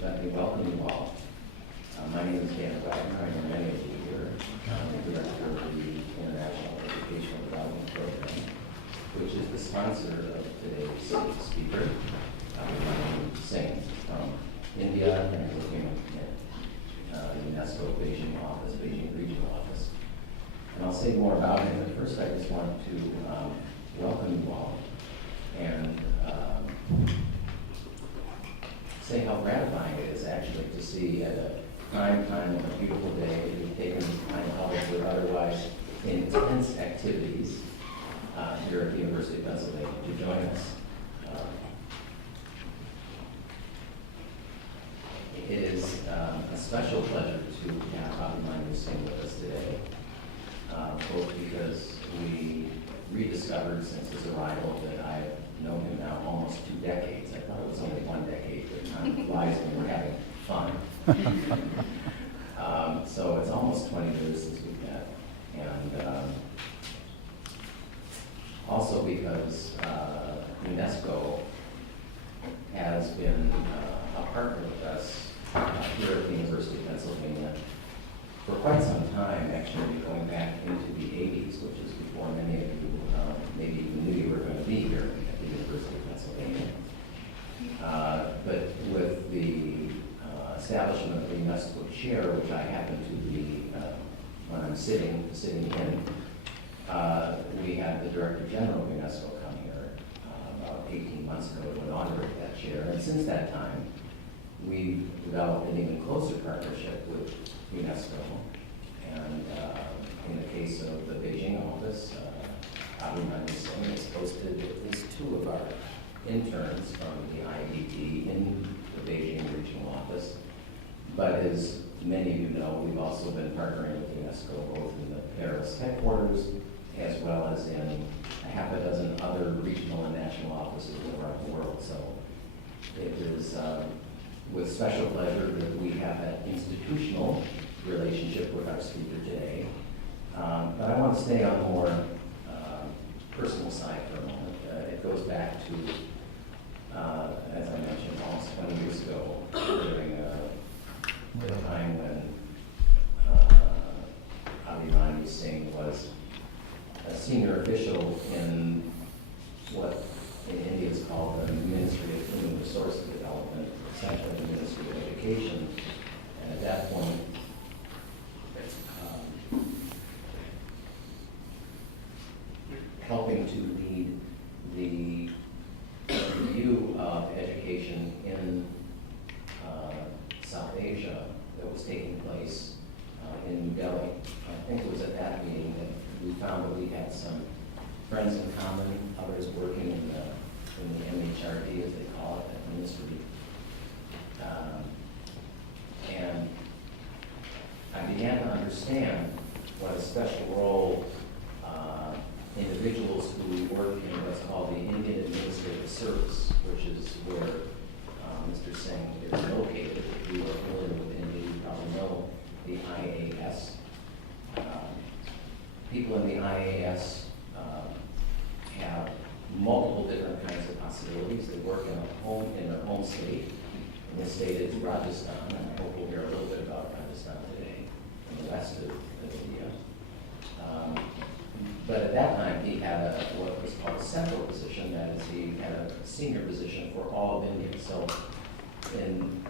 Let me welcome you all. My name is Dan Wagner. I know many of you here. I'm the director of the International Educational Development Program, which is the sponsor of today's speaker, Abhimanyu Singh from India and working in the UNESCO-Beijing office, Beijing regional office. And I'll say more about him, but first I just want to welcome you all and say how gratifying it is actually to see at a prime time of a beautiful day you've taken time out of your otherwise intense activities here at the University of Pennsylvania to join us. It is a special pleasure to have Abhimanyu Singh with us today, both because we rediscovered since his arrival that I've known him now almost 2 decades. I thought it was only 1 decade, but time flies when we're having fun. So it's almost 20 years since we've met. And also because UNESCO has been a partner with us here at the University of Pennsylvania for quite some time, actually going back into the 80s, which is before many of you maybe even knew you were going to be here at the University of Pennsylvania. But with the establishment of the UNESCO chair, which I happen to be, when I'm sitting in, we had the Director General of UNESCO come here about 18 months ago to inaugurate that chair. And since that time, we've developed an even closer partnership with UNESCO. And in the case of the Beijing office, Abhimanyu Singh has hosted at least 2 of our interns from the IEDP in the Beijing regional office. But as many of you know, we've also been partnering with UNESCO both in the Paris headquarters as well as in a half a dozen other regional and national offices around the world. So it is with special pleasure that we have that institutional relationship with our speaker today. But I want to stay on the more personal side for a moment. It goes back to, as I mentioned, almost 20 years ago, during a time when Abhimanyu Singh was a senior official in what in India is called the Ministry of Human Resources Development, essentially the Ministry of Education. And at that point, helping to lead the review of education in South Asia that was taking place in New Delhi. I think it was at that meeting that we found that we had some friends in common, others working in the MHRD, as they call it, that ministry. And I began to understand what a special role individuals who work in what's called the Indian Administrative Service, which is where Mr. Singh is located. If you are familiar with India, you probably know the IAS. People in the IAS have multiple different kinds of possibilities. They work in their home state. In this state is Rajasthan, and I hope we'll hear a little bit about Rajasthan today, in the west of India. But at that time, he had what was called a central position, that is, he had a senior position for all of India. So in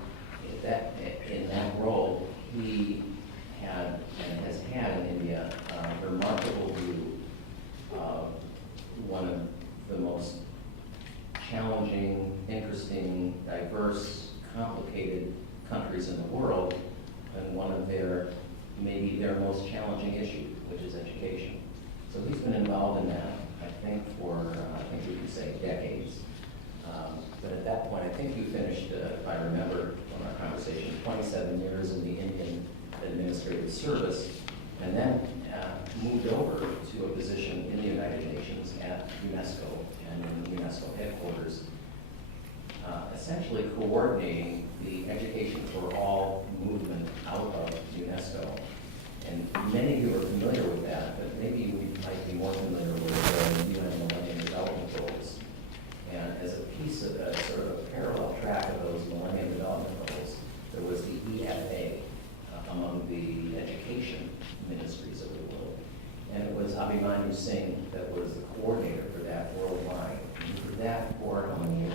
that role, he had and has had in India a remarkable view of one of the most challenging, interesting, diverse, complicated countries in the world, and one of maybe their most challenging issue, which is education. So he's been involved in that, I think, for, I think we could say decades. But at that point, I think you finished, if I remember from our conversation, 27 years in the Indian Administrative Service, and then moved over to a position in the United Nations at UNESCO and in the UNESCO headquarters, essentially coordinating the Education for All movement out of UNESCO. And many of you are familiar with that, but maybe you might be more familiar with the UN Millennium Development Goals. And as a piece of a sort of a parallel track of those Millennium Development Goals, there was the EFA among the education ministries of the world. And it was Abhimanyu Singh that was the coordinator for that worldwide. And for that for how many years?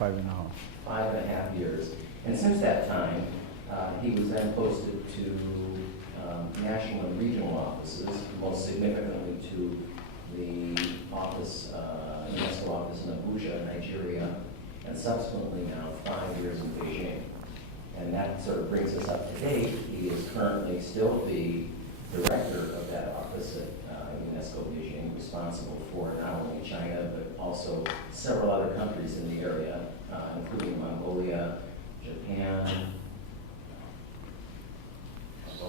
5.5. 5.5 years. And since that time, he was then posted to national and regional offices, most significantly to the office, UNESCO office in Abuja, Nigeria, and subsequently now 5 years in Beijing. And that sort of brings us up to date. He is currently still the director of that office at UNESCO-Beijing, responsible for not only China, but also several other countries in the area, including Mongolia, Japan,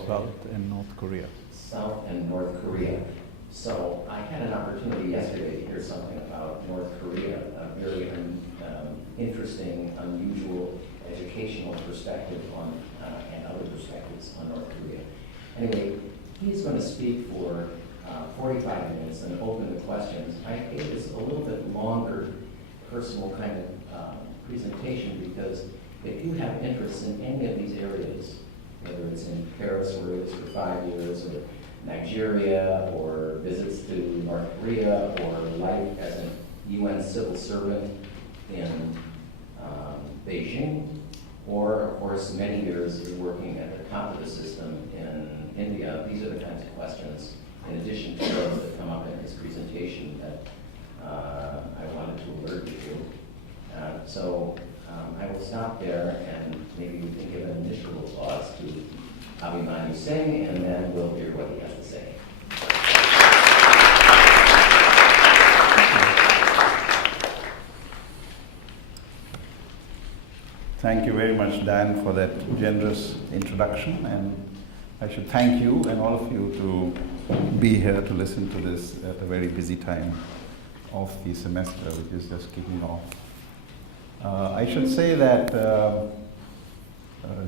South and North Korea. South and North Korea. So I had an opportunity yesterday to hear something about North Korea, a very interesting, unusual educational perspective on, and other perspectives on North Korea. Anyway, he's going to speak for 45 minutes and open the questions. I gave this a little bit longer, personal kind of presentation because if you have interest in any of these areas, whether it's in Paris where it was for 5 years, or Nigeria, or visits to North Korea, or life as a UN civil servant in Beijing, or of course many years of working at the top of the system in India, these are the kinds of questions, in addition to those that come up in his presentation, that I wanted to alert you to. So I will stop there, and maybe we can give an initial applause to Abhimanyu Singh, and then we'll hear what he has to say. Thank you very much, Dan, for that generous introduction, and I should thank you and all of you to be here to listen to this at a very busy time of the semester, which is just kicking off. I should say that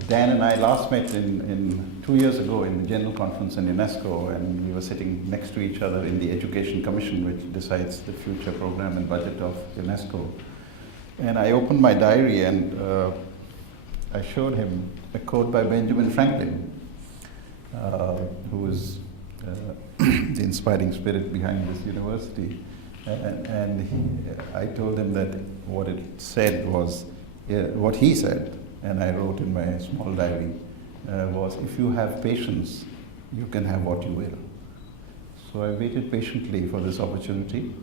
Dan and I last met in 2 years ago in the General Conference in UNESCO, and we were sitting next to each other in the Education Commission, which decides the future program and budget of UNESCO. And I opened my diary and I showed him a quote by Benjamin Franklin, who is the inspiring spirit behind this university. I told him that what it said was, what he said, and I wrote in my small diary, was, if you have patience, you can have what you will. So I waited patiently for this opportunity.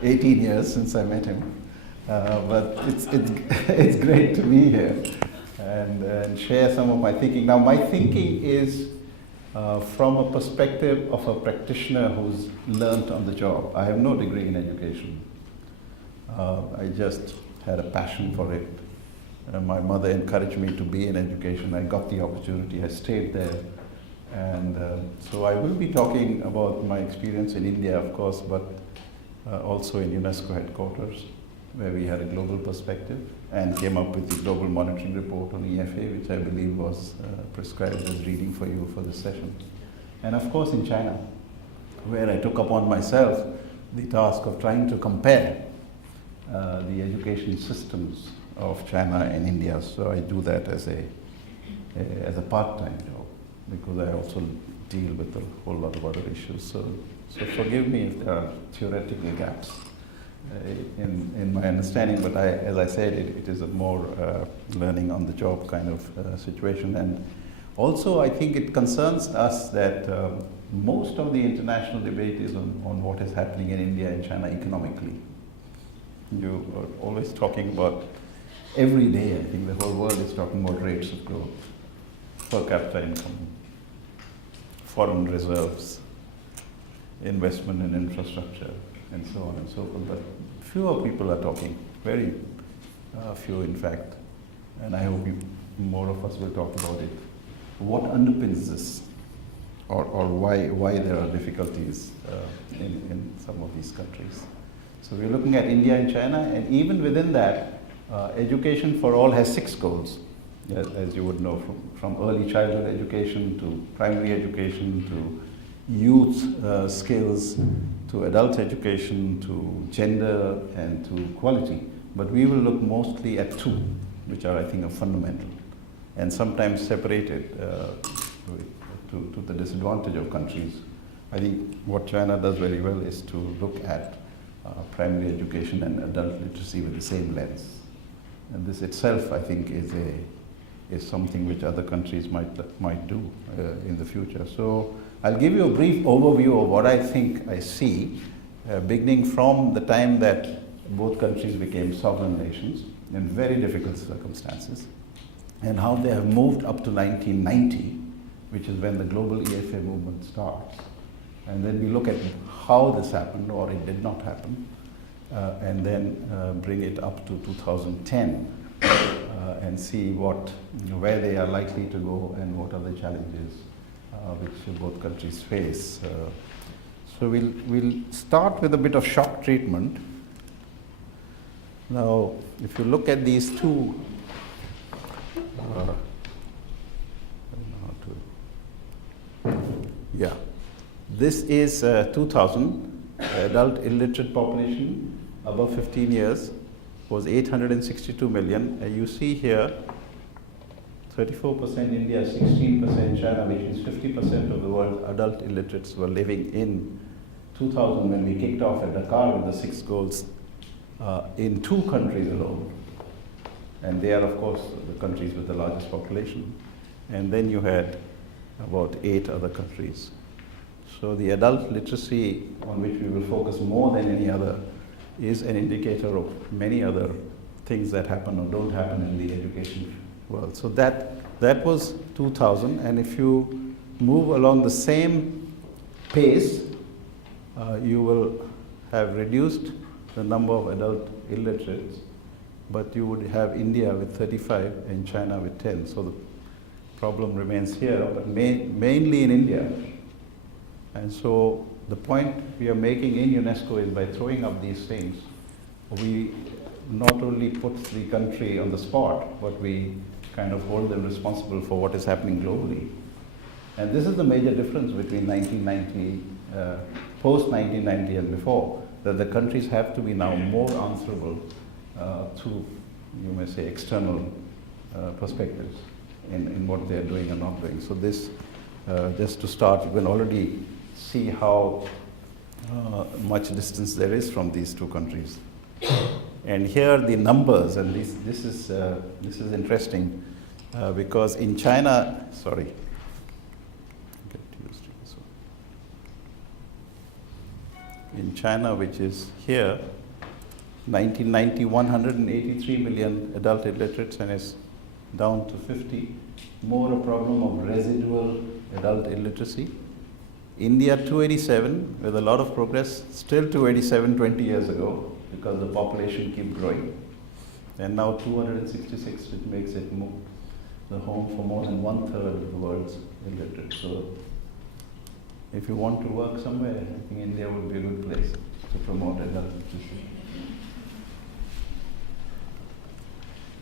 18 years since I met him, but it's great to be here and share some of my thinking. Now, my thinking is from a perspective of a practitioner who's learned on the job. I have no degree in education. I just had a passion for it. My mother encouraged me to be in education. I got the opportunity. I stayed there. And so I will be talking about my experience in India, of course, but also in UNESCO headquarters, where we had a global perspective and came up with the Global Monitoring Report on EFA, which I believe was prescribed as reading for you for this session. And of course in China, where I took upon myself the task of trying to compare the education systems of China and India. So I do that as a part-time job, because I also deal with a whole lot of other issues. So forgive me if there are theoretical gaps in my understanding, but as I said, it is a more learning on the job kind of situation. And also I think it concerns us that most of the international debate is on what is happening in India and China economically. You are always talking about, every day I think the whole world is talking about rates of growth, per capita income, foreign reserves, investment in infrastructure, and so on and so forth. But fewer people are talking, very few in fact, and I hope more of us will talk about it. What underpins this, or why there are difficulties in some of these countries? So we're looking at India and China, and even within that, education for all has 6 goals, as you would know, from early childhood education to primary education to youth skills to adult education to gender and to quality. But we will look mostly at 2, which are, I think, are fundamental and sometimes separated to the disadvantage of countries. I think what China does very well is to look at primary education and adult literacy with the same lens. And this itself, I think, is something which other countries might do in the future. So I'll give you a brief overview of what I think I see, beginning from the time that both countries became sovereign nations in very difficult circumstances, and how they have moved up to 1990, which is when the global EFA movement starts. And then we look at how this happened, or it did not happen, and then bring it up to 2010 and see where they are likely to go and what are the challenges which both countries face. So we'll start with a bit of shock treatment. Now, if you look at these 2, I don't know how to, yeah. This is 2000, adult illiterate population above 15 years was 862 million. You see here 34% India, 16% China, which is 50% of the world's adult illiterates were living in 2000 when we kicked off at Dakar with the 6 goals in 2 countries alone. And they are, of course, the countries with the largest population. And then you had about 8 other countries. So the adult literacy, on which we will focus more than any other, is an indicator of many other things that happen or don't happen in the education world. So that was 2000, and if you move along the same pace, you will have reduced the number of adult illiterates, but you would have India with 35 and China with 10. So the problem remains here, but mainly in India. And so the point we are making in UNESCO is by throwing up these things, we not only put the country on the spot, but we kind of hold them responsible for what is happening globally. And this is the major difference between 1990, post-1990 and before, that the countries have to be now more answerable to, you may say, external perspectives in what they are doing and not doing. So this, just to start, you can already see how much distance there is from these 2 countries. And here the numbers, and this is interesting because in China, sorry, get used to this one. In China, which is here, 1990, 183 million adult illiterates, and is down to 50. More a problem of residual adult illiteracy. India 287 with a lot of progress, still 287 20 years ago because the population keep growing. And now 266, which makes it the home for more than 1/3 of the world's illiterate. So if you want to work somewhere, I think India would be a good place to promote adult literacy.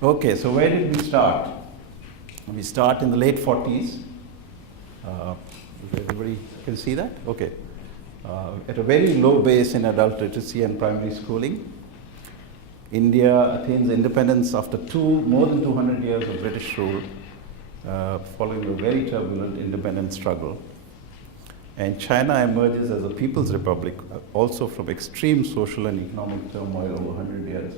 Okay, so where did we start? We start in the late 40s. Everybody can see that? Okay. At a very low base in adult literacy and primary schooling. India attains independence after more than 200 years of British rule, following a very turbulent independence struggle. And China emerges as a people's republic, also from extreme social and economic turmoil over 100 years.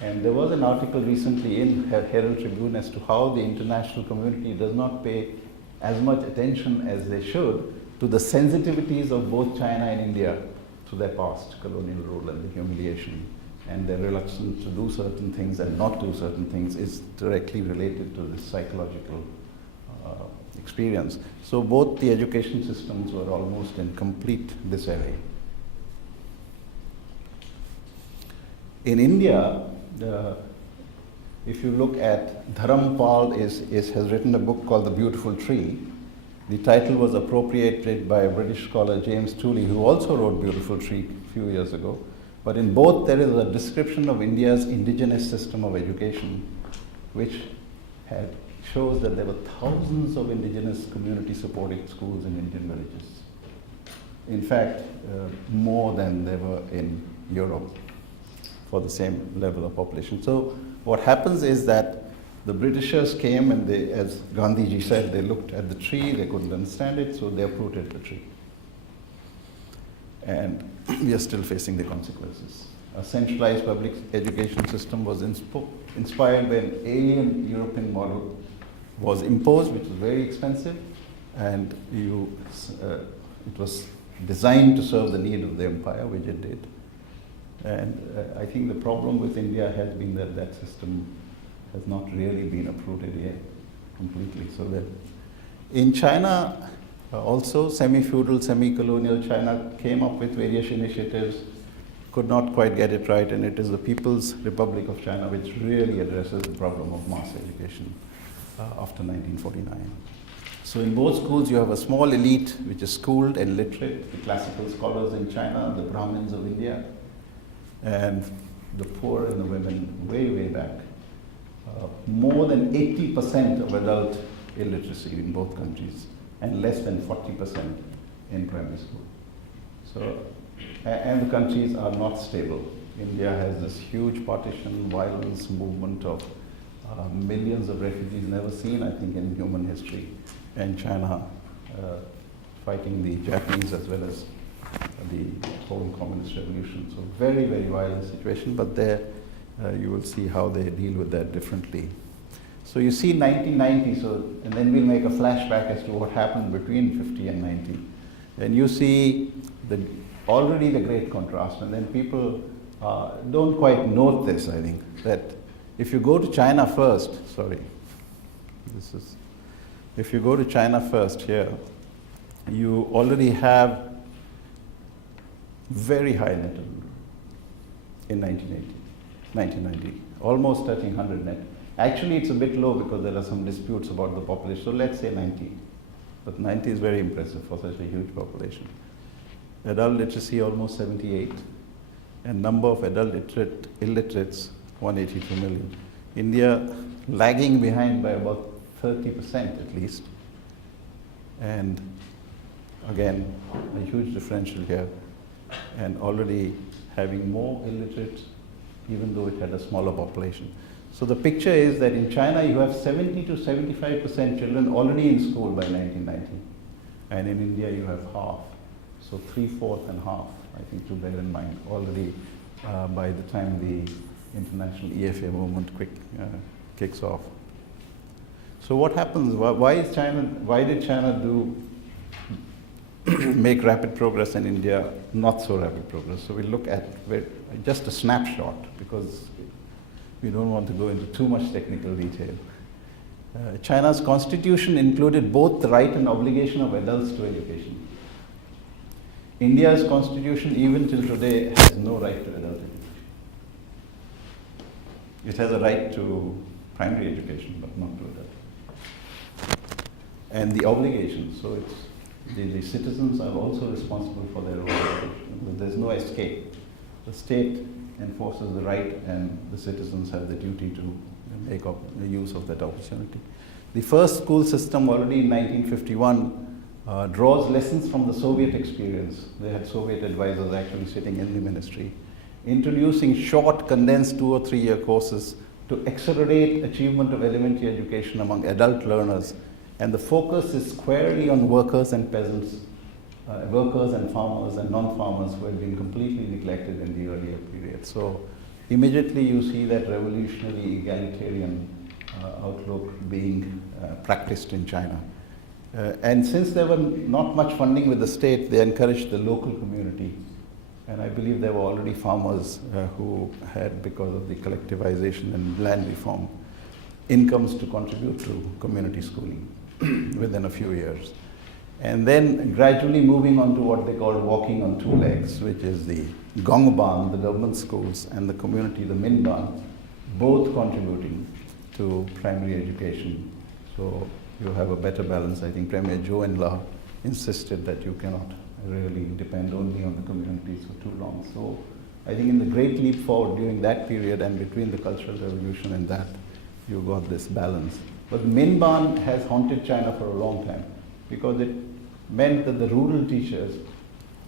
And there was an article recently in Herald Tribune as to how the international community does not pay as much attention as they should to the sensitivities of both China and India to their past colonial rule and the humiliation, and their reluctance to do certain things and not do certain things is directly related to this psychological experience. So both the education systems were almost in complete disarray. In India, if you look at Dharampal has written a book called The Beautiful Tree. The title was appropriated by a British scholar, James Tooley, who also wrote Beautiful Tree a few years ago. But in both, there is a description of India's indigenous system of education, which shows that there were thousands of indigenous community-supported schools in Indian villages. In fact, more than there were in Europe for the same level of population. So what happens is that the Britishers came and they, as Gandhiji said, they looked at the tree, they couldn't understand it, so they uprooted the tree. And we are still facing the consequences. A centralized public education system was inspired by an alien European model, was imposed, which was very expensive, and it was designed to serve the need of the empire, which it did. And I think the problem with India has been that that system has not really been uprooted yet completely. So that in China, also semi-feudal, semi-colonial China came up with various initiatives, could not quite get it right, and it is the People's Republic of China which really addresses the problem of mass education after 1949. So in both schools you have a small elite which is schooled and literate, the classical scholars in China, the Brahmins of India, and the poor and the women way, way back. More than 80% of adult illiteracy in both countries, and less than 40% in primary school. So, and the countries are not stable. India has this huge partition, violence, movement of millions of refugees never seen, I think, in human history. And China fighting the Japanese as well as the whole communist revolution. So very, very violent situation, but there you will see how they deal with that differently. So you see 1990, and then we'll make a flashback as to what happened between 50 and 90. And you see already the great contrast, and then people don't quite note this, I think, that if you go to China first, if you go to China first here, you already have very high net in 1990, almost touching 100 net. Actually, it's a bit low because there are some disputes about the population, so let's say 90. But 90 is very impressive for such a huge population. Adult literacy almost 78, and number of adult illiterates 182 million. India lagging behind by about 30% at least. And again, a huge differential here, and already having more illiterates even though it had a smaller population. So the picture is that in China you have 70 to 75% children already in school by 1990, and in India you have half. So 3/4 and half, I think, to bear in mind, already by the time the international EFA movement kicks off. So what happens? Why did China make rapid progress and India not so rapid progress? So we look at just a snapshot because we don't want to go into too much technical detail. China's constitution included both the right and obligation of adults to education. India's constitution, even till today, has no right to adult education. It has a right to primary education, but not to adult. And the obligation, so it's the citizens are also responsible for their own education. There's no escape. The state enforces the right, and the citizens have the duty to make use of that opportunity. The first school system, already in 1951, draws lessons from the Soviet experience. They had Soviet advisors actually sitting in the ministry, introducing short, condensed 2 or 3 year courses to accelerate achievement of elementary education among adult learners. And the focus is squarely on workers and peasants, workers and farmers and non-farmers who had been completely neglected in the earlier period. So immediately you see that revolutionary egalitarian outlook being practiced in China. And since there were not much funding with the state, they encouraged the local community. And I believe there were already farmers who had, because of the collectivization and land reform, incomes to contribute to community schooling within a few years. And then gradually moving on to what they call walking on two legs, which is the Gongban, the government schools, and the community, the Minban, both contributing to primary education. So you have a better balance. I think Premier Zhou Enlai insisted that you cannot really depend only on the communities for too long. So I think in the great leap forward during that period and between the Cultural Revolution and that, you got this balance. But Minban has haunted China for a long time because it meant that the rural teachers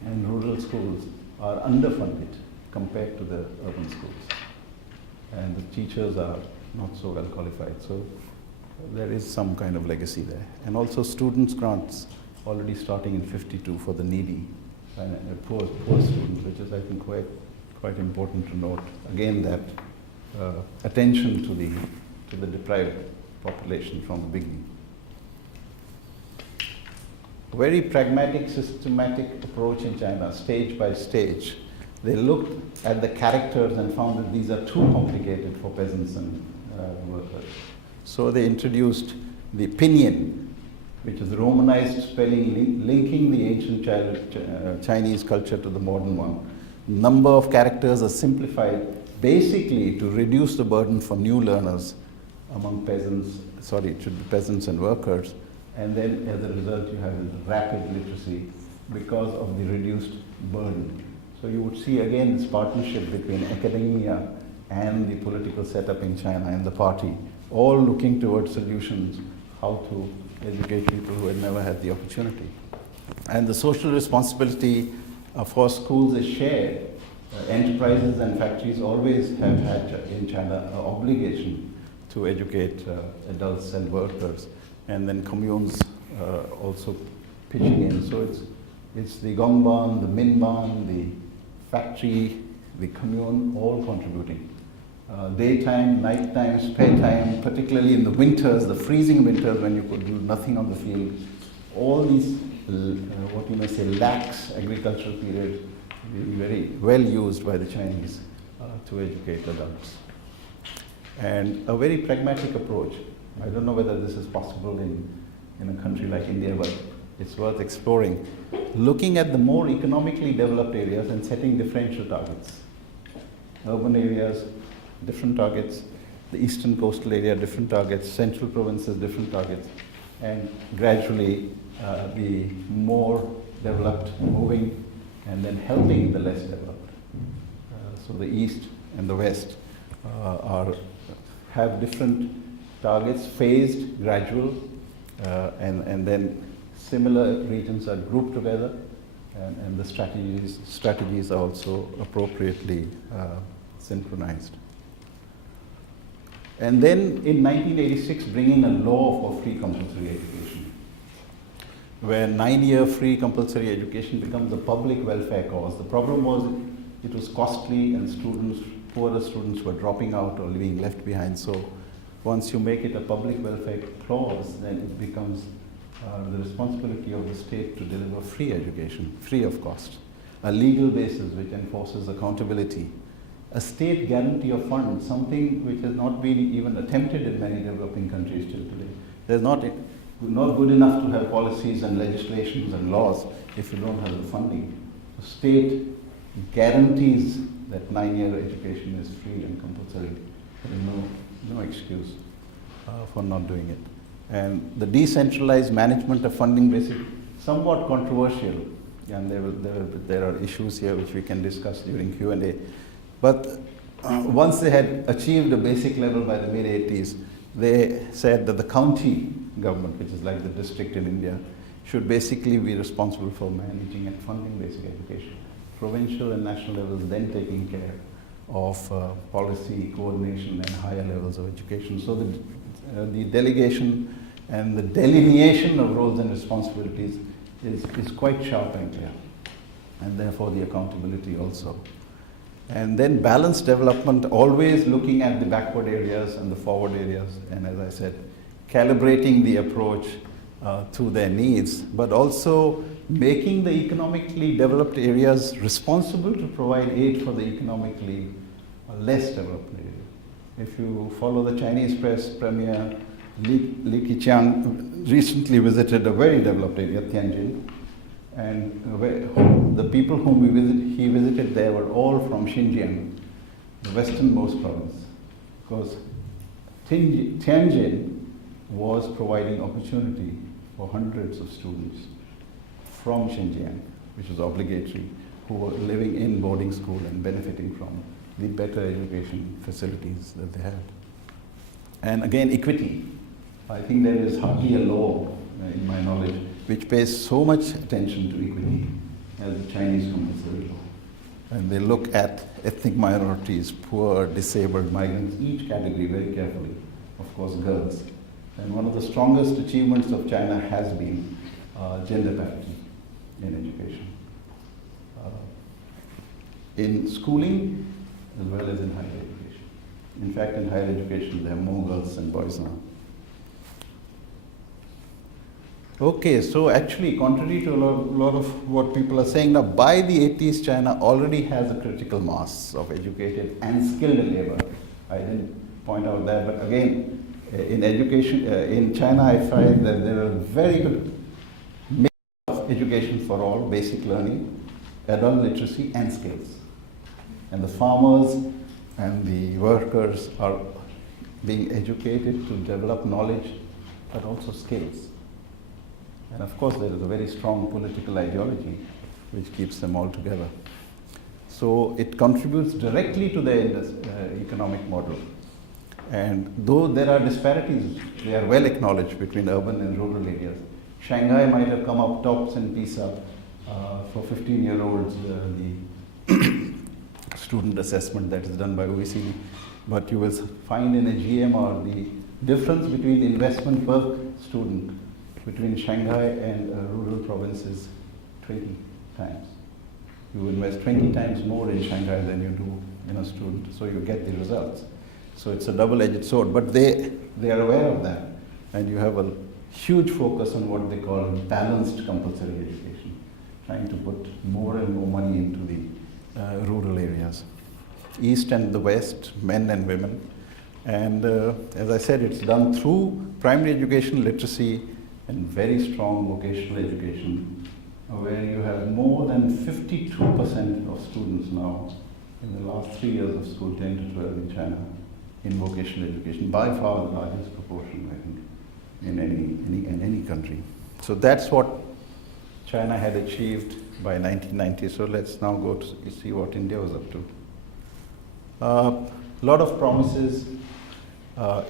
and rural schools are underfunded compared to the urban schools. And the teachers are not so well qualified. So there is some kind of legacy there. And also students' grants already starting in 52 for the needy and poor students, which is I think quite important to note. Again, that attention to the deprived population from the beginning. A very pragmatic, systematic approach in China, stage by stage. They looked at the characters and found that these are too complicated for peasants and workers. So they introduced the pinyin, which is Romanized spelling, linking the ancient Chinese culture to the modern one. Number of characters are simplified basically to reduce the burden for new learners among peasants, it should be peasants and workers. And then as a result, you have rapid literacy because of the reduced burden. So you would see again this partnership between academia and the political setup in China and the party, all looking towards solutions, how to educate people who had never had the opportunity. And the social responsibility for schools is shared. Enterprises and factories always have had in China an obligation to educate adults and workers, and then communes also pitching in. So it's the Gongban, the Minban, the factory, the commune, all contributing. Daytime, nighttime, spare time, particularly in the winters, the freezing winters when you could do nothing on the field, all these, what you may say, lax agricultural periods, very well used by the Chinese to educate adults. And a very pragmatic approach. I don't know whether this is possible in a country like India, but it's worth exploring. Looking at the more economically developed areas and setting differential targets. Urban areas, different targets. The eastern coastal area, different targets. Central provinces, different targets. And gradually, the more developed moving and then helping the less developed. So the east and the west have different targets, phased, gradual, and then similar regions are grouped together, and the strategies are also appropriately synchronized. And then in 1986, bringing a law for free compulsory education, where 9-year free compulsory education becomes a public welfare cause. The problem was it was costly and poorer students were dropping out or being left behind. So once you make it a public welfare clause, then it becomes the responsibility of the state to deliver free education, free of cost, a legal basis which enforces accountability, a state guarantee of funds, something which has not been even attempted in many developing countries till today. There's not good enough to have policies and legislations and laws if you don't have the funding. The state guarantees that 9-year education is free and compulsory. There is no excuse for not doing it. And the decentralized management of funding basic, somewhat controversial, and there are issues here which we can discuss during Q&A. But once they had achieved a basic level by the mid-80s, they said that the county government, which is like the district in India, should basically be responsible for managing and funding basic education. Provincial and national levels then taking care of policy, coordination, and higher levels of education. So the delegation and the delineation of roles and responsibilities is quite sharp and clear, and therefore the accountability also. And then balanced development, always looking at the backward areas and the forward areas, and as I said, calibrating the approach to their needs, but also making the economically developed areas responsible to provide aid for the economically less developed areas. If you follow the Chinese press, Premier Li Keqiang recently visited a very developed area, Tianjin, and the people whom he visited there were all from Xinjiang, the westernmost province, because Tianjin was providing opportunity for hundreds of students from Xinjiang, which was obligatory, who were living in boarding school and benefiting from the better education facilities that they had. And again, equity. I think there is hardly a law, in my knowledge, which pays so much attention to equity as the Chinese compulsory law. And they look at ethnic minorities, poor, disabled, migrants, each category very carefully, of course girls. And one of the strongest achievements of China has been gender parity in education. In schooling as well as in higher education. In fact, in higher education, there are more girls than boys now. Okay, so actually, contrary to a lot of what people are saying, now by the 80s, China already has a critical mass of educated and skilled labor. I didn't point out that, but again, in education, in China, I find that there are very good mix of education for all, basic learning, adult literacy, and skills. And the farmers and the workers are being educated to develop knowledge, but also skills. And of course, there is a very strong political ideology which keeps them all together. So it contributes directly to the economic model. And though there are disparities, they are well acknowledged between urban and rural areas. Shanghai might have come up tops in PISA for 15-year-olds, the student assessment that is done by OECD. But you will find in a GMR the difference between investment per student between Shanghai and rural provinces 20 times. You invest 20 times more in Shanghai than you do in a student, so you get the results. So it's a double-edged sword, but they are aware of that. And you have a huge focus on what they call balanced compulsory education, trying to put more and more money into the rural areas. East and the West, men and women. And as I said, it's done through primary education, literacy, and very strong vocational education, where you have more than 52% of students now in the last 3 years of school, 10 to 12 in China, in vocational education, by far the largest proportion, I think, in any country. So that's what China had achieved by 1990. So let's now go to see what India was up to. A lot of promises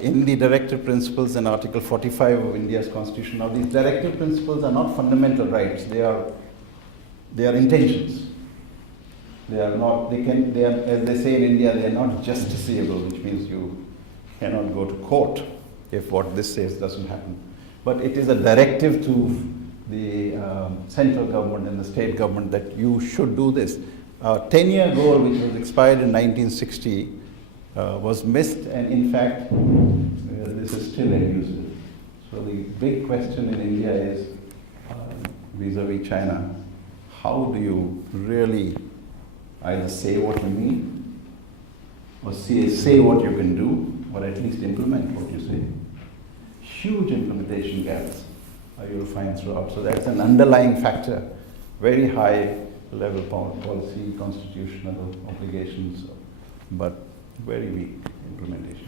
in the directive principles in Article 45 of India's constitution. Now, these directive principles are not fundamental rights; they are intentions. They are not. They are, as they say in India, they are not justiciable, which means you cannot go to court if what this says doesn't happen. But it is a directive to the central government and the state government that you should do this. 10-year goal, which was expired in 1960. Was missed, and in fact, this is still elusive. So the big question in India is, vis-a-vis China, how do you really either say what you mean, or say what you can do, or at least implement what you say? Huge implementation gaps you will find throughout. So that's an underlying factor, very high level policy, constitutional obligations, but very weak implementation.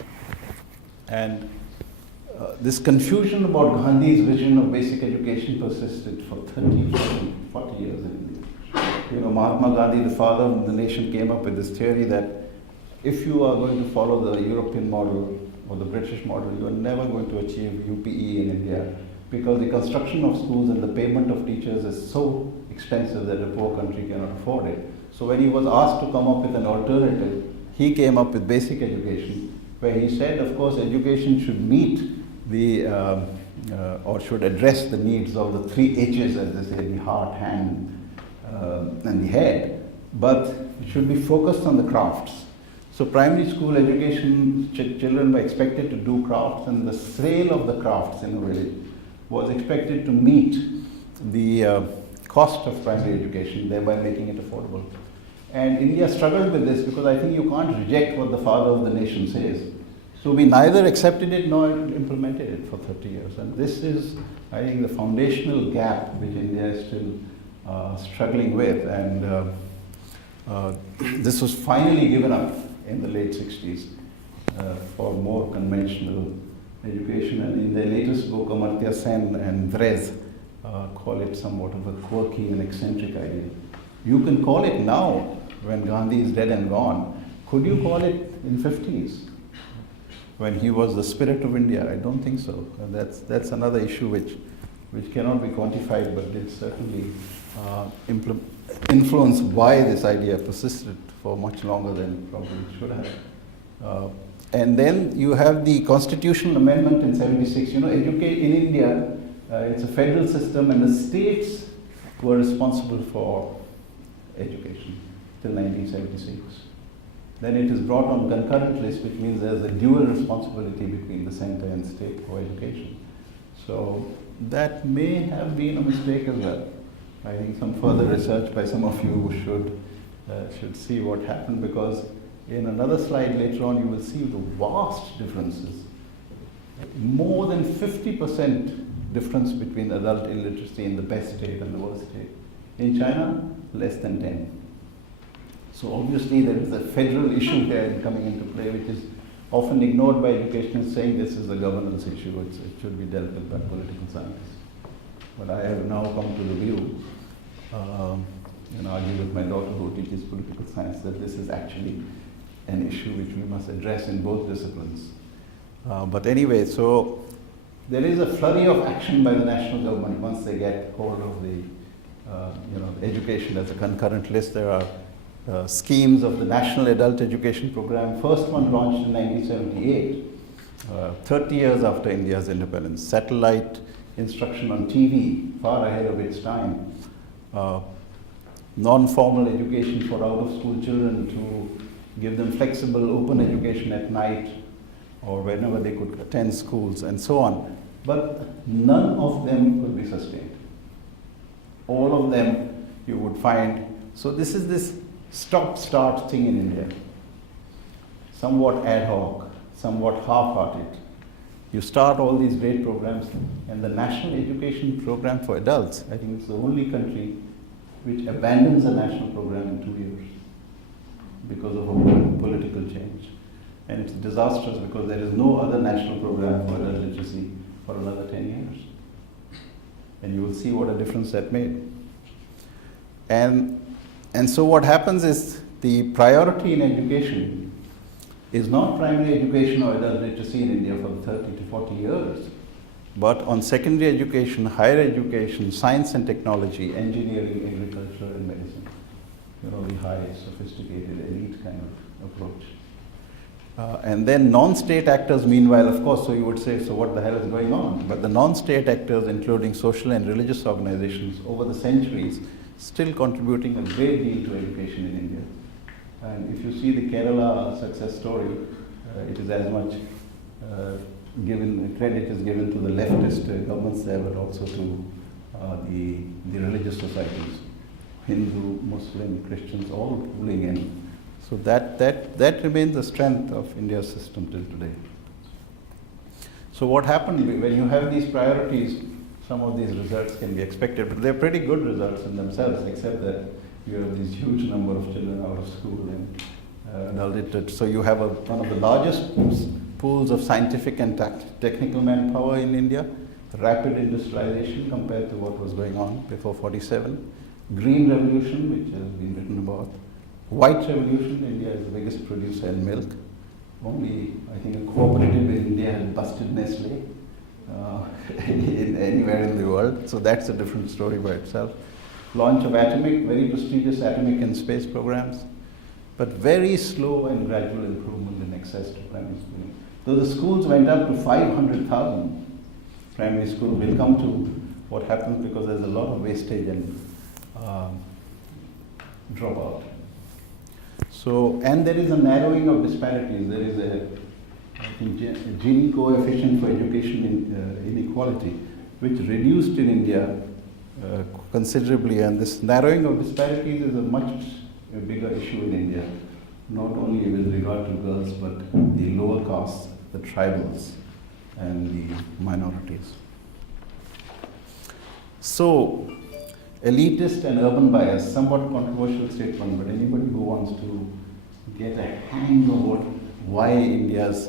And this confusion about Gandhi's vision of basic education persisted for 30, 40 years in India. You know, Mahatma Gandhi, the father of the nation, came up with this theory that if you are going to follow the European model or the British model, you are never going to achieve UPE in India, because the construction of schools and the payment of teachers is so expensive that a poor country cannot afford it. So when he was asked to come up with an alternative, he came up with basic education, where he said, of course, education should meet the, or should address the needs of the 3 H's, as they say, the heart, hand, and the head, but it should be focused on the crafts. So primary school education, children were expected to do crafts, and the sale of the crafts in a village was expected to meet the cost of primary education, thereby making it affordable. And India struggled with this because I think you can't reject what the father of the nation says. So we neither accepted it nor implemented it for 30 years. And this is, I think, the foundational gap which India is still struggling with. And this was finally given up in the late 60s for more conventional education. And in their latest book, Amartya Sen and Drez call it somewhat of a quirky and eccentric idea. You can call it now, when Gandhi is dead and gone. Could you call it in 50s? When he was the spirit of India? I don't think so. And that's another issue which cannot be quantified, but it certainly influenced why this idea persisted for much longer than probably it should have. And then you have the constitutional amendment in 76. You know, in India, it's a federal system, and the states were responsible for education till 1976. Then it is brought on concurrent list, which means there's a dual responsibility between the center and state for education. So that may have been a mistake as well. I think some further research by some of you should see what happened, because in another slide later on you will see the vast differences. More than 50% difference between adult illiteracy in the best state and the worst state. In China, less than 10. So obviously there is a federal issue here coming into play, which is often ignored by educationists, saying this is a governance issue, it should be dealt with by political science. But I have now come to the view, and argue with my daughter who teaches political science, that this is actually an issue which we must address in both disciplines. But anyway, so there is a flurry of action by the national government once they get hold of the education as a concurrent list. There are schemes of the National Adult Education Program. First one launched in 1978, 30 years after India's independence. Satellite instruction on TV, far ahead of its time. Non-formal education for out-of-school children to give them flexible, open education at night or whenever they could attend schools and so on. But none of them could be sustained. All of them you would find. So this is this stop-start thing in India. Somewhat ad hoc, somewhat half-hearted. You start all these great programs, and the National Education Program for Adults, I think it's the only country which abandons a national program in 2 years because of a political change. And it's disastrous because there is no other national program for adult literacy for another 10 years. And you will see what a difference that made. And so what happens is the priority in education is not primary education or adult literacy in India for 30 to 40 years, but on secondary education, higher education, science and technology, engineering, agriculture, and medicine. You know, the high, sophisticated, elite kind of approach. And then non-state actors, meanwhile, of course, so you would say, so what the hell is going on? But the non-state actors, including social and religious organizations, over the centuries, still contributing a great deal to education in India. And if you see the Kerala success story, it is as much credit is given to the leftist governments there, but also to the religious societies, Hindu, Muslim, Christians, all pulling in. So that remains the strength of India's system till today. So what happened when you have these priorities? Some of these results can be expected, but they're pretty good results in themselves, except that you have this huge number of children out of school and adult literate. So you have one of the largest pools of scientific and technical manpower in India, rapid industrialization compared to what was going on before 47, green revolution, which has been written about, white revolution. India is the biggest producer in milk. Only, I think, a cooperative in India has busted Nestle anywhere in the world. So that's a different story by itself. Launch of very prestigious atomic and space programs, but very slow and gradual improvement in access to primary schooling. Though the schools went up to 500,000 primary schools, we'll come to what happens because there's a lot of wastage and dropout. So, and there is a narrowing of disparities. There is a Gini coefficient for education inequality, which reduced in India considerably, and this narrowing of disparities is a much bigger issue in India, not only with regard to girls, but the lower caste the tribals and the minorities. So, elitist and urban bias, somewhat controversial statement, but anybody who wants to get a hang of why India's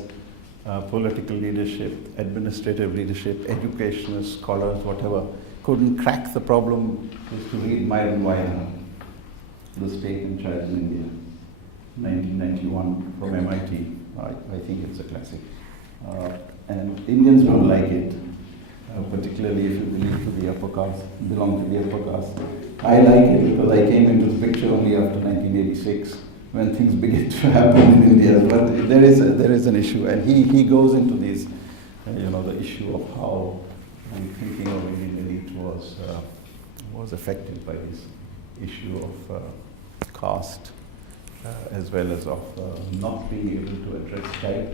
political leadership, administrative leadership, educationists, scholars, whatever, couldn't crack the problem is to read Myron Weiner, The State and Child in India, 1991 from MIT. I think it's a classic. And Indians don't like it, particularly if you belong to the upper caste. I like it because I came into the picture only after 1986 when things began to happen in India. But there is an issue, and he goes into these, the issue of how the thinking of Indian elite was affected by this issue of caste, as well as of not being able to address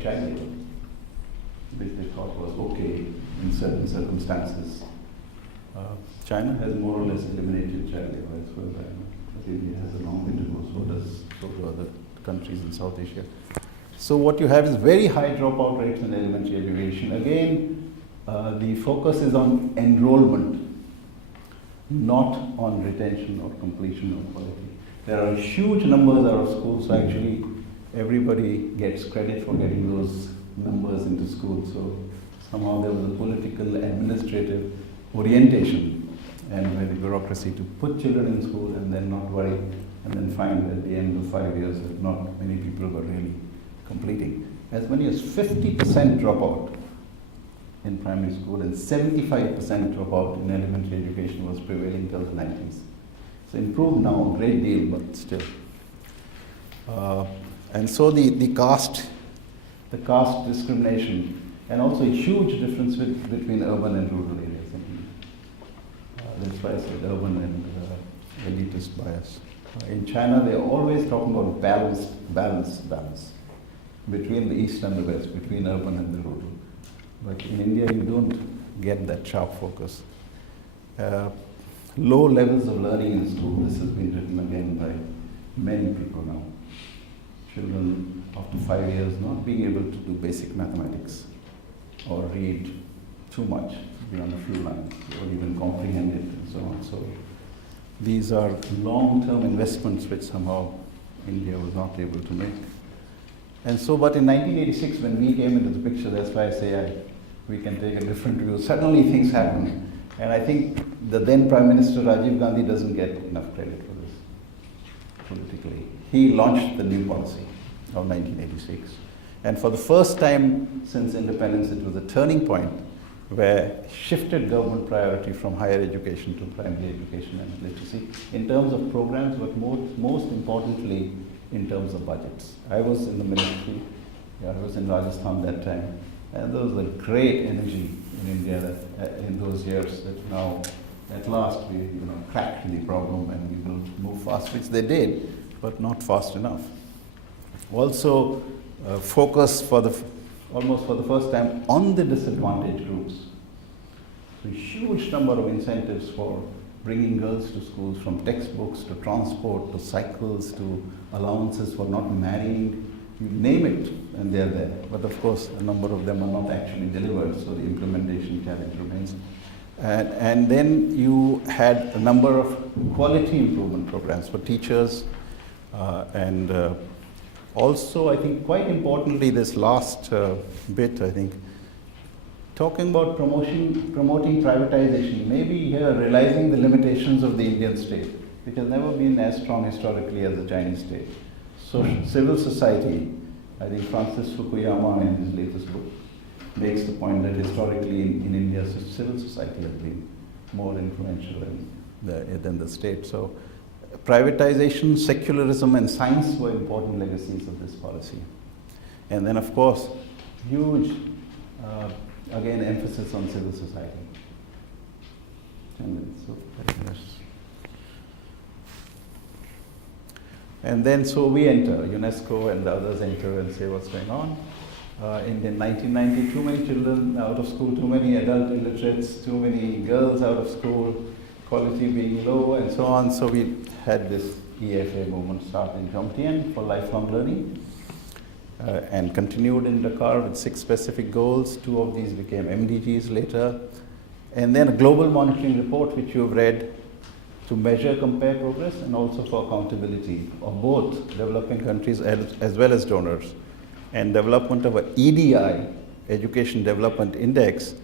child labor, which they thought was okay in certain circumstances. China has more or less eliminated child labor as well. But India has a long way to go, so do other countries in South Asia. So what you have is very high dropout rates in elementary education. Again, the focus is on enrollment, not on retention or completion of quality. There are huge numbers out of schools, so actually everybody gets credit for getting those numbers into school. So somehow there was a political, administrative orientation and by the bureaucracy to put children in school and then not worry, and then find at the end of 5 years that not many people were really completing. As many as 50% dropout in primary school and 75% dropout in elementary education was prevailing till the 90s. So improved now a great deal, but still. And so the caste discrimination, and also a huge difference between urban and rural areas. That's why I said urban and elitist bias. In China, they're always talking about balance between the east and the west, between urban and the rural. But in India, you don't get that sharp focus. Low levels of learning in school. This has been written again by many people now. Children after 5 years not being able to do basic mathematics or read too much beyond a few lines or even comprehend it and so on. So these are long-term investments which somehow India was not able to make. And so, but in 1986 when we came into the picture, that's why I say we can take a different view. Suddenly things happened. And I think the then Prime Minister Rajiv Gandhi doesn't get enough credit for this politically. He launched the new policy of 1986. And for the first time since independence, it was a turning point where shifted government priority from higher education to primary education and literacy in terms of programs, but most importantly in terms of budgets. I was in the ministry, I was in Rajasthan that time, and there was a great energy in India that, in those years that now at last we cracked the problem and we will move fast, which they did, but not fast enough. Also focus almost for the first time on the disadvantaged groups. So a huge number of incentives for bringing girls to schools, from textbooks to transport to cycles to allowances for not marrying, you name it, and they're there. But of course, a number of them are not actually delivered, so the implementation challenge remains. And then you had a number of quality improvement programs for teachers, and also, I think quite importantly, this last bit, I think, talking about promoting privatization, maybe here realizing the limitations of the Indian state, which has never been as strong historically as the Chinese state. So civil society, I think Francis Fukuyama in his latest book makes the point that historically in India, civil society has been more influential than the state. So privatization, secularism, and science were important legacies of this policy. And then, of course, huge, again, emphasis on civil society. 10 minutes, so and then, so we enter, UNESCO and the others enter and say what's going on. In 1990, too many children out of school, too many adult illiterates, too many girls out of school, quality being low, and so on. So we had this EFA movement start in Jomtien for lifelong learning. and continued in Dakar with 6 specific goals. 2 of these became MDGs later. And then a global monitoring report, which you've read, to measure, compare progress, and also for accountability of both developing countries as well as donors. And development of an EDI, Education Development Index,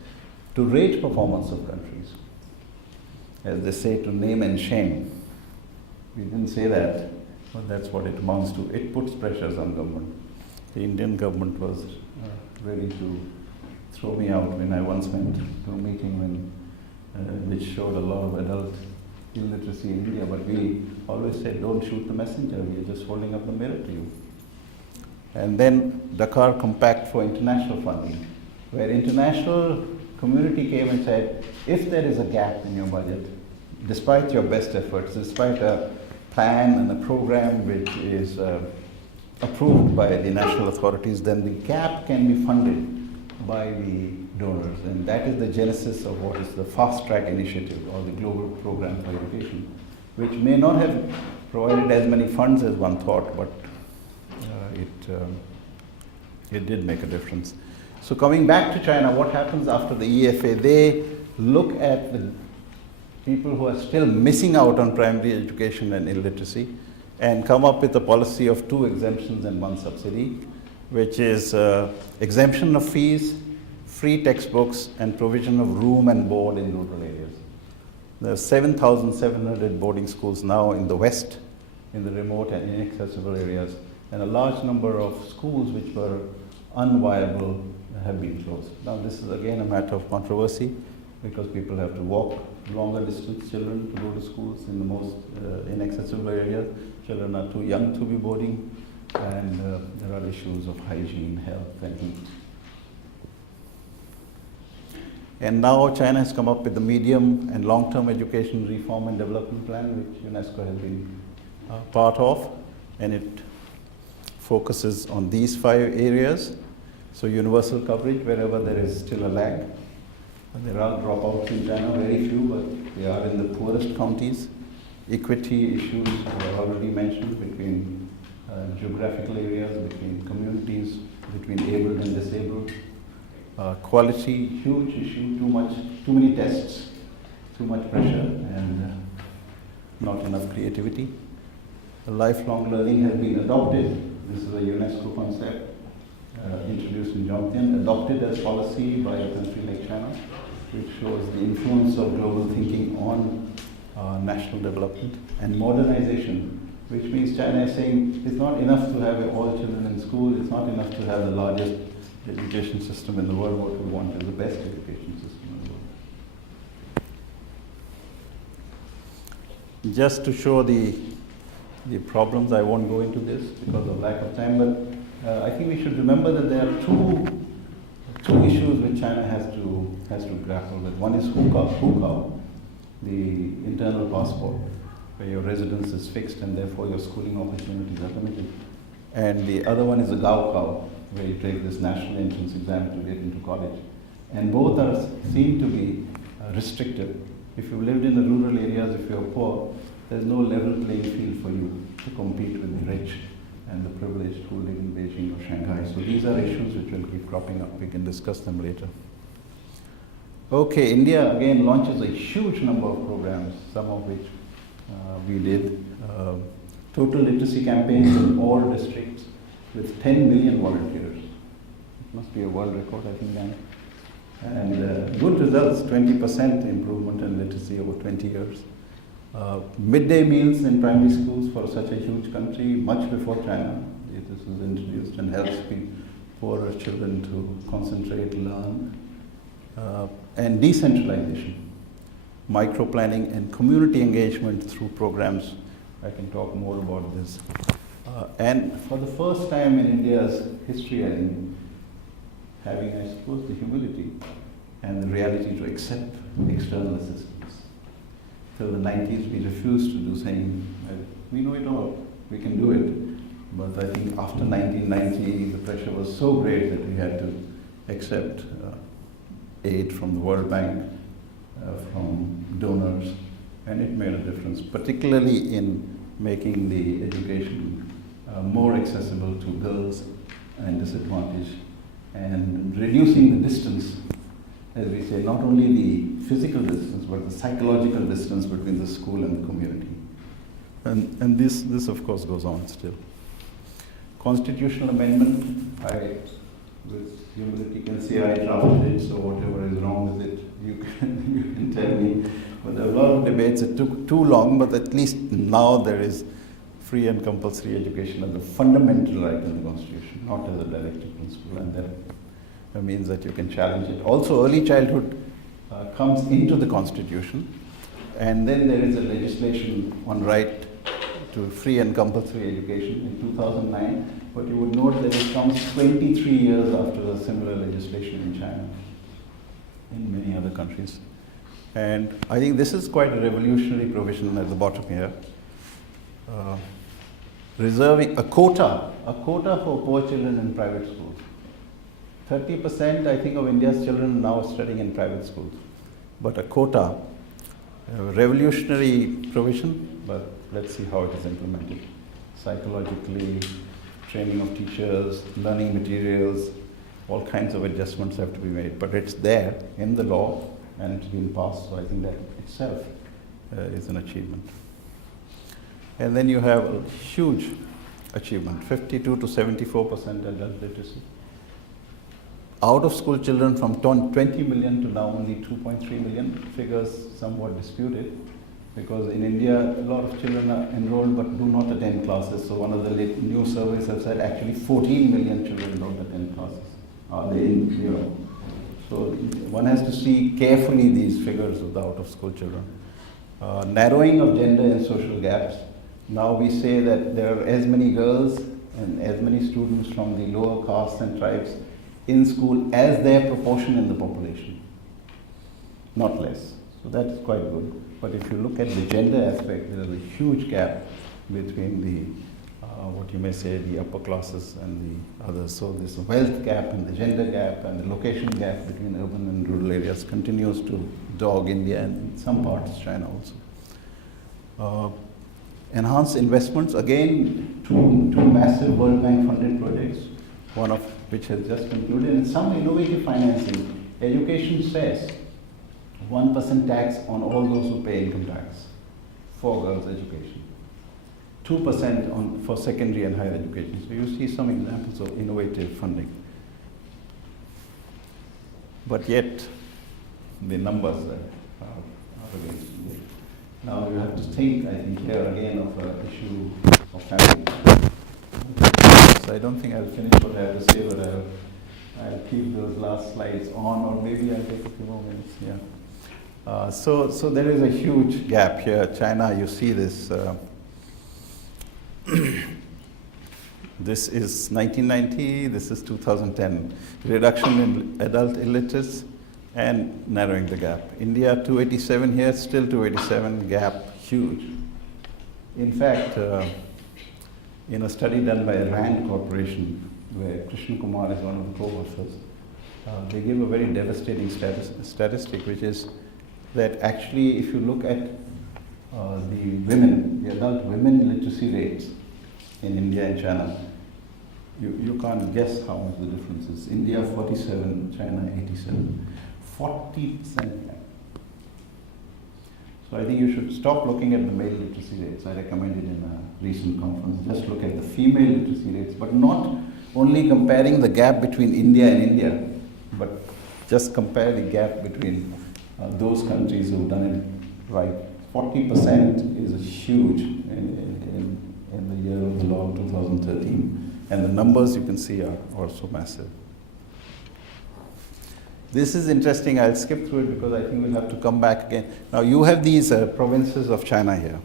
to rate performance of countries. As they say, to name and shame. We didn't say that, but that's what it amounts to. It puts pressures on government. The Indian government was ready to throw me out when I once went to a meeting which showed a lot of adult illiteracy in India, but we always said, don't shoot the messenger, we are just holding up the mirror to you. And then Dakar Compact for international funding, where international community came and said, if there is a gap in your budget, despite your best efforts, despite a plan and a program which is approved by the national authorities, then the gap can be funded by the donors. And that is the genesis of what is the Fast Track Initiative, or the Global Program for Education, which may not have provided as many funds as one thought, but it did make a difference. So coming back to China, what happens after the EFA? They look at the people who are still missing out on primary education and illiteracy, and come up with a policy of 2 exemptions and 1 subsidy, which is exemption of fees, free textbooks, and provision of room and board in rural areas. There are 7,700 boarding schools now in the West, in the remote and inaccessible areas, and a large number of schools which were unviable have been closed. Now this is again a matter of controversy, because people have to walk longer distance, children, to go to schools in the most inaccessible areas. Children are too young to be boarding, and there are issues of hygiene, health, and heat. And now China has come up with the medium and long-term education reform and development plan, which UNESCO has been part of, and it focuses on these 5 areas. So universal coverage wherever there is still a lag. And there are dropouts in China, very few, but they are in the poorest counties. Equity issues were already mentioned between geographical areas, between communities, between abled and disabled. Quality, huge issue, too many tests, too much pressure, and not enough creativity. Lifelong learning has been adopted. This is a UNESCO concept introduced in Jomtien, adopted as policy by a country like China, which shows the influence of global thinking on national development and modernization, which means China is saying it's not enough to have all children in school, it's not enough to have the largest education system in the world. What we want is the best education system in the world. Just to show the problems, I won't go into this because of lack of time, but I think we should remember that there are two issues which China has to grapple with. One is Hukao, the internal passport, where your residence is fixed and therefore your schooling opportunities are limited. And the other one is the Gaokao, where you take this national entrance exam to get into college. And both seem to be restrictive. If you lived in the rural areas, if you're poor, there's no level playing field for you to compete with the rich and the privileged who live in Beijing or Shanghai. So these are issues which will keep cropping up. We can discuss them later. Okay, India again launches a huge number of programs, some of which we did. Total literacy campaigns in all districts with 10 million volunteers. It must be a world record, I think, Dan. And good results, 20% improvement in literacy over 20 years. Midday meals in primary schools for such a huge country, much before China. This was introduced and helps poorer children to concentrate, learn. And decentralization, micro-planning and community engagement through programs. I can talk more about this. And for the first time in India's history, I think, having, I suppose, the humility and the reality to accept external assistance. Till the 90s, we refused to do, saying, we know it all, we can do it. But I think after 1990, the pressure was so great that we had to accept aid from the World Bank, from donors, and it made a difference, particularly in making the education more accessible to girls and disadvantage, and reducing the distance, as we say, not only the physical distance, but the psychological distance between the school and the community. And this of course goes on still. Constitutional amendment, with humility can say I drafted it, so whatever is wrong with it, you can tell me. But there are a lot of debates. It took too long, but at least now there is free and compulsory education as a fundamental right in the Constitution, not as a directive principle, and that means that you can challenge it. Also, early childhood comes into the Constitution, and then there is a legislation on right to free and compulsory education in 2009, but you would note that it comes 23 years after a similar legislation in China, in many other countries. And I think this is quite a revolutionary provision at the bottom here. Reserving a quota for poor children in private schools. 30% I think of India's children now are studying in private schools. But a quota, a revolutionary provision, but let's see how it is implemented. Psychologically, training of teachers, learning materials, all kinds of adjustments have to be made. But it's there in the law and it's been passed, so I think that itself is an achievement. And then you have a huge achievement, 52 to 74% adult literacy. Out of school children from 20 million to now only 2.3 million, figures somewhat disputed, because in India a lot of children are enrolled but do not attend classes. So one of the new surveys have said actually 14 million children don't attend classes. Are they in, you know? So one has to see carefully these figures of the out of school children. Narrowing of gender and social gaps. Now we say that there are as many girls and as many students from the lower castes and tribes in school as their proportion in the population, not less. So that's quite good. But if you look at the gender aspect, there is a huge gap between the, what you may say, the upper classes and the others. So this wealth gap and the gender gap and the location gap between urban and rural areas continues to dog India and in some parts China also. Enhance investments, again, two massive World Bank funded projects, one of which has just concluded, and some innovative financing. Education says 1% tax on all those who pay income tax for girls' education, 2% for secondary and higher education. So you see some examples of innovative funding. But yet, the numbers are against it. Now you have to think, I think, here again of an issue of family. So I don't think I'll finish what I have to say, but I'll keep those last slides on, or maybe I'll take a few more minutes. Yeah. So there is a huge gap here. China, you see this. This is 1990. This is 2010. Reduction in adult illiteracy and narrowing the gap. India 287 here, still 287, gap huge. In fact, in a study done by RAND Corporation, where Krishna Kumar is one of the co-authors, they give a very devastating statistic, which is that actually if you look at the adult women literacy rates in India and China, you can't guess how much the difference is. India 47, China 87. 40% gap. So I think you should stop looking at the male literacy rates. I recommended in a recent conference, just look at the female literacy rates, but not only comparing the gap between India and India, but just compare the gap between those countries who've done it right. 40% is huge in the year of the law 2013, and the numbers you can see are also massive. This is interesting. I'll skip through it because I think we'll have to come back again. Now you have these provinces of China here.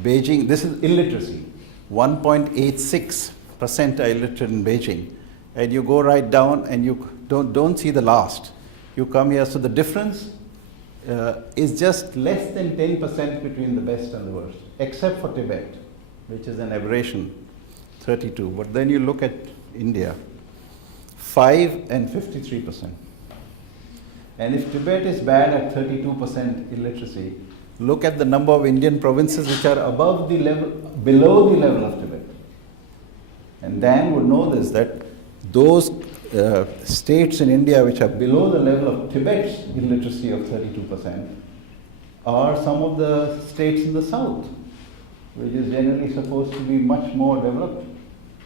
Beijing, this is illiteracy. 1.86% are illiterate in Beijing. And you go right down and you don't see the last. You come here, so the difference is just less than 10% between the best and the worst, except for Tibet, which is an aberration, 32. But then you look at India, 5 and 53%. And if Tibet is bad at 32% illiteracy, look at the number of Indian provinces which are below the level of Tibet. And Dan would know this, that those states in India which are below the level of Tibet's illiteracy of 32% are some of the states in the south, which is generally supposed to be much more developed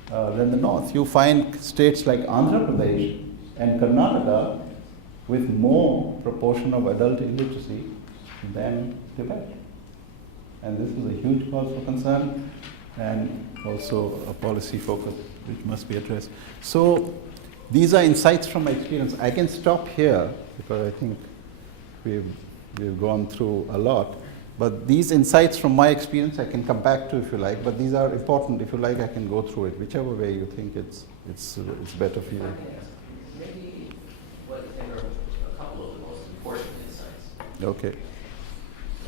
than the north. You find states like Andhra Pradesh and Karnataka with more proportion of adult illiteracy than Tibet. And this is a huge cause for concern and also a policy focus which must be addressed. So these are insights from my experience. I can stop here because I think we've gone through a lot. But these insights from my experience I can come back to if you like, but these are important. If you like, I can go through it, whichever way you think it's better for you. Maybe what you think are a couple of the most important insights. Okay.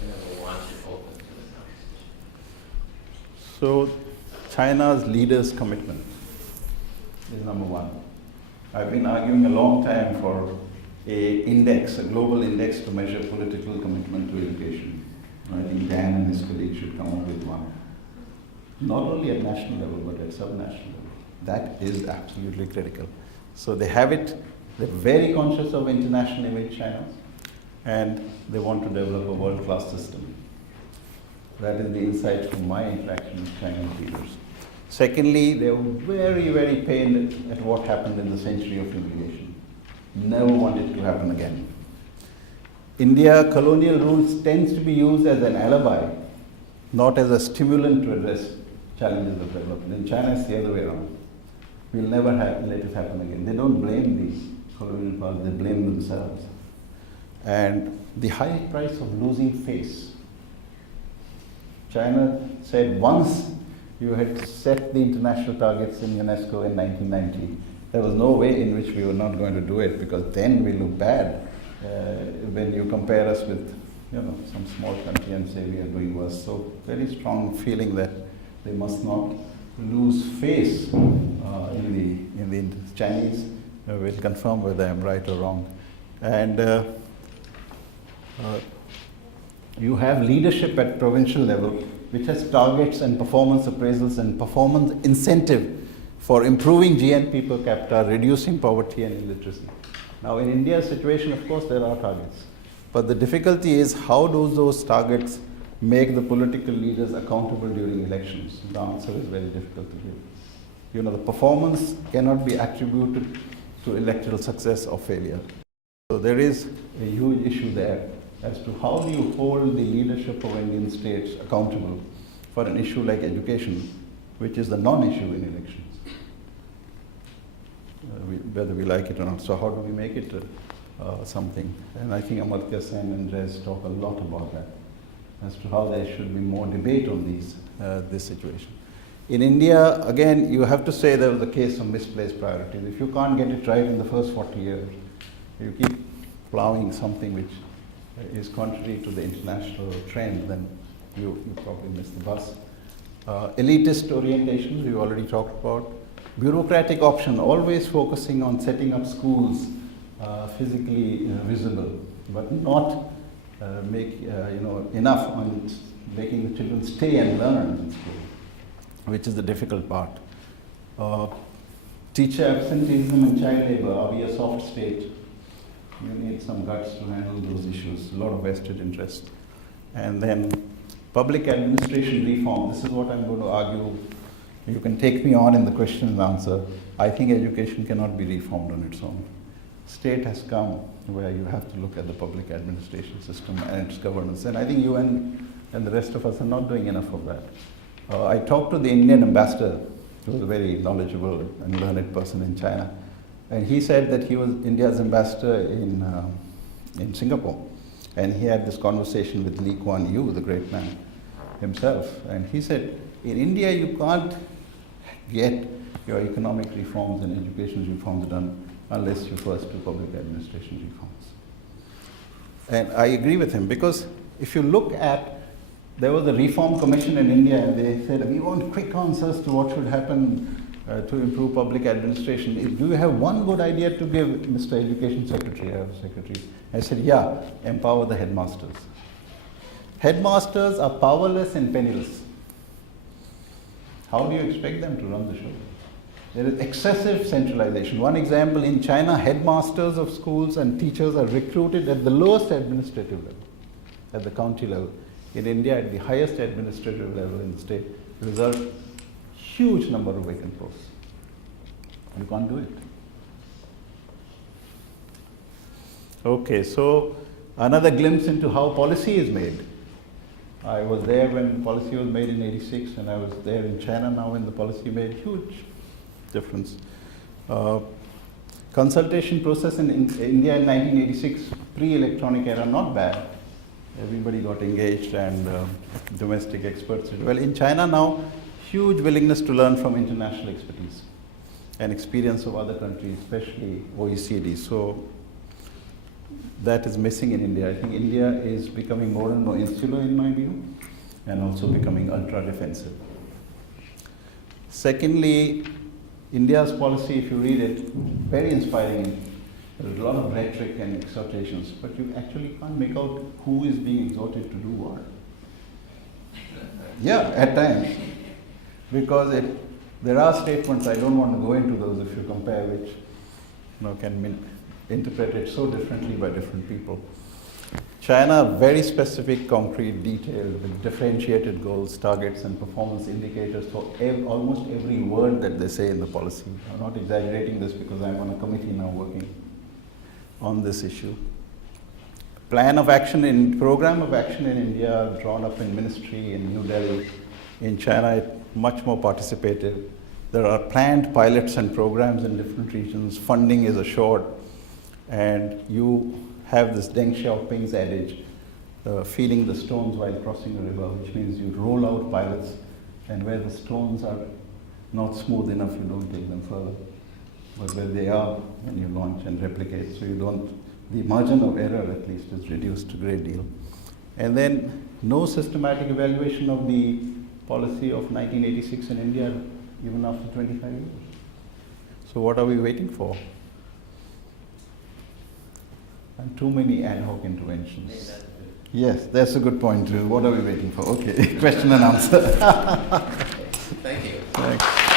And then we'll launch it open to the conversation. So China's leaders' commitment is number one. I've been arguing a long time for a global index to measure political commitment to education. I think Dan and his colleagues should come up with one. Not only at national level, but at sub-national level. That is absolutely critical. So they have it, they're very conscious of international image China, and they want to develop a world-class system. That is the insight from my interaction with Chinese leaders. Secondly, they were very, very pained at what happened in the century of humiliation. Never want it to happen again. India, colonial rules tends to be used as an alibi, not as a stimulant to address challenges of development. In China, it's the other way around. We'll never let it happen again. They don't blame these colonial powers, they blame themselves. And the high price of losing face. China said once you had set the international targets in UNESCO in 1990, there was no way in which we were not going to do it, because then we look bad when you compare us with some small country and say we are doing worse. So very strong feeling that they must not lose face in the Chinese will confirm whether I'm right or wrong. And you have leadership at provincial level which has targets and performance appraisals and performance incentive for improving GNP per capita, reducing poverty and illiteracy. Now in India's situation, of course, there are targets. But the difficulty is how do those targets make the political leaders accountable during elections? The answer is very difficult to give. The performance cannot be attributed to electoral success or failure. So there is a huge issue there as to how do you hold the leadership of Indian states accountable for an issue like education, which is the non-issue in elections. Whether we like it or not. So how do we make it something? And I think Amartya Sen and Rez talk a lot about that, as to how there should be more debate on this situation. In India, again, you have to say there was a case of misplaced priorities. If you can't get it right in the first 40 years, you keep plowing something which is contrary to the international trend, then you probably miss the bus. Elitist orientations, we already talked about. Bureaucratic option, always focusing on setting up schools physically visible, but not enough on making the children stay and learn in school, which is the difficult part. Teacher absenteeism and child labor, are we a soft state? You need some guts to handle those issues, a lot of vested interest. And then public administration reform, this is what I'm going to argue. You can take me on in the question and answer. I think education cannot be reformed on its own. State has come where you have to look at the public administration system and its governance. And I think you and the rest of us are not doing enough of that. I talked to the Indian ambassador, who was a very knowledgeable and learned person in China. And he said that he was India's ambassador in Singapore. And he had this conversation with Lee Kuan Yew, the great man himself. And he said, in India, you can't get your economic reforms and education reforms done unless you first do public administration reforms. And I agree with him, because if you look at, there was a reform commission in India, and they said, we want quick answers to what should happen to improve public administration. Do you have one good idea to give, Mr. Education Secretary? I said, yeah, empower the headmasters. Headmasters are powerless and penniless. How do you expect them to run the show? There is excessive centralization. One example, in China, headmasters of schools and teachers are recruited at the lowest administrative level, at the county level. In India, at the highest administrative level in the state, result huge number of vacant posts. You can't do it. Okay, so another glimpse into how policy is made. I was there when policy was made in '86, and I was there in China now when the policy made huge difference. Consultation process in India in 1986, pre-electronic era, not bad. Everybody got engaged and domestic experts did well. In China now, huge willingness to learn from international expertise and experience of other countries, especially OECD. So that is missing in India. I think India is becoming more and more insular in my view, and also becoming ultra defensive. Secondly, India's policy, if you read it, very inspiring. There's a lot of rhetoric and exhortations, but you actually can't make out who is being exhorted to do what. Yeah, at times. Because there are statements, I don't want to go into those if you compare, which can be interpreted so differently by different people. China, very specific, concrete, detailed, with differentiated goals, targets, and performance indicators for almost every word that they say in the policy. I'm not exaggerating this because I'm on a committee now working on this issue. Program of action in India, drawn up in ministry in New Delhi. In China, it's much more participative. There are planned pilots and programs in different regions. Funding is assured. And you have this Deng Xiaoping's adage, feeling the stones while crossing a river, which means you roll out pilots, and where the stones are not smooth enough, you don't take them further. But where they are, then you launch and replicate, so you don't, the margin of error at least is reduced a great deal. And then no systematic evaluation of the policy of 1986 in India, even after 25 years. So what are we waiting for? And too many ad hoc interventions. Yes, that's a good point too. What are we waiting for? Okay, question and answer. Thank you. Thanks.